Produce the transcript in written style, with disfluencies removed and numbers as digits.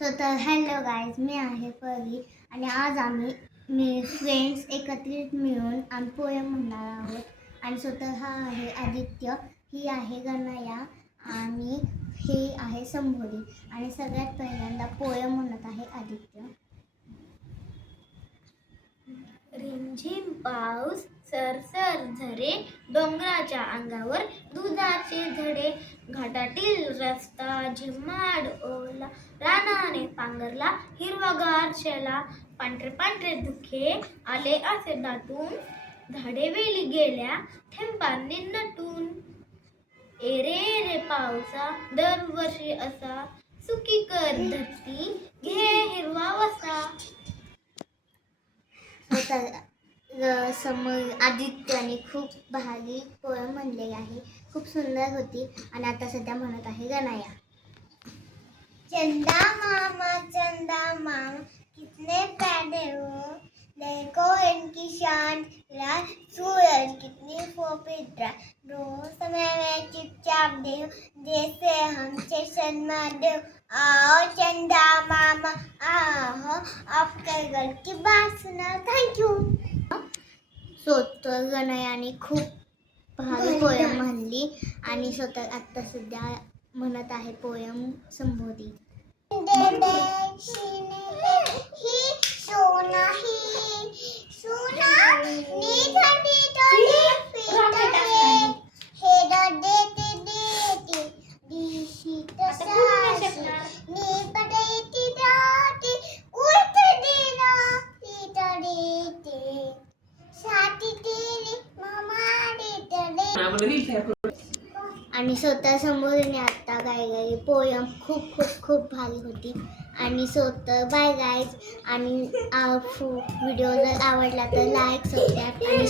तर hello guys, मी आहे परी आणि आज मी फ्रेंड्स एकत्रित मिळून आम्ही पोयम म्हणणार आहोत. आणि स्वतः हा आहे आदित्य, ही आहे गणया आणि हे आहे संभोली. आणि सगळ्यात पहिल्यांदा पोयम म्हणत आहे आदित्य. रिमझिम पाऊस, सरसर झरे, डोंगराच्या अंगावर दुधाचे झडे, घाटातील रस्ता झिम्माड ओला, रानाने पांघरला हिरवागार शेला, पांढरे पांढरे धुके आले असे दाटून, झाडे वेली गेल्या थेंबांनी नटून. एरे रे पावसा दरवर्षी असा, सुकी कर धरती घे हिरवा वसा. समोर आदित्याने खूप भारी पोयम म्हणलेली आहे, खूप सुंदर होती. आणि आता सध्या म्हणत आहे गणया. चंदा मामा कितने प्यारे हो, देखो इनकी शान, सूरज कितनी पवित्र, रोज समय में चुपचाप देव, जैसे हमसे सन्मान देव. आओ चंदा मामा आओ, आपके घर की बात सुना. थँक्यू. स्वतः गणयाने खूप भारी पोयम म्हणली आणि स्वतः आता सध्या म्हणत आहे पोयम संबोधित. आणि स्वतः संबोधने आता गायलेली पोयम खूप खूप खूप भारी होती. आणि स्वतः बाय गाईज. आणि व्हिडिओ जर आवडला तर लाईक सबस्क्राईब आणि